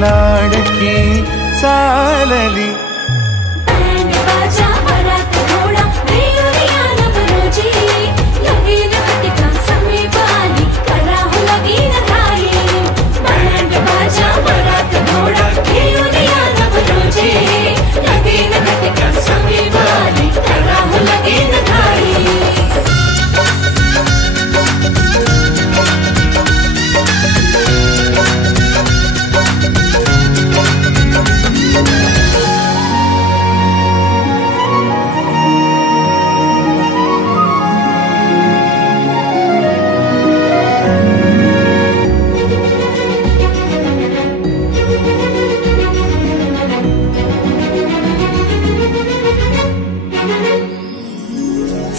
लाडकी चालली।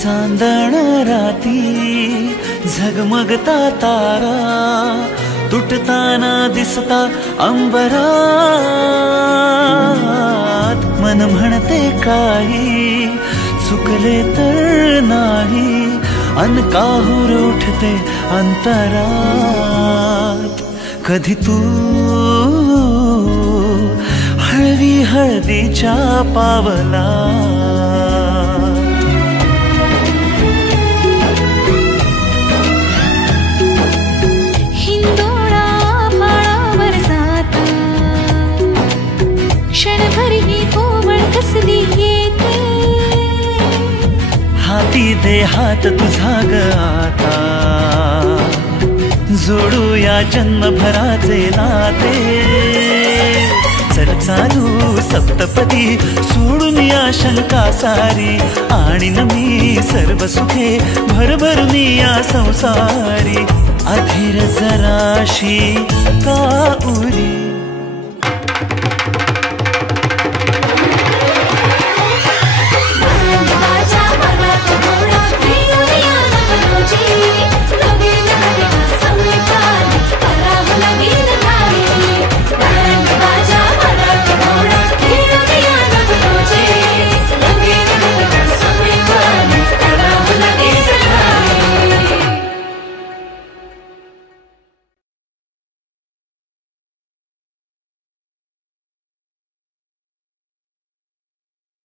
चांदण राती झगमगता तारा तुटताना दिसता अंबरात। मन म्हणते काही चुकले तर नाही अन काहूर उठते अंतरात। कधी तू हळवी हळदीच्या पावला हाती दे हात तुझा ग आता जोडूया जन्मभराचे नाते। चल चालू सप्तपदी सोडून या शंका सारी आणीन मी सर्व सुखे भरभरून या संसारी। अधीर जराशी का उरी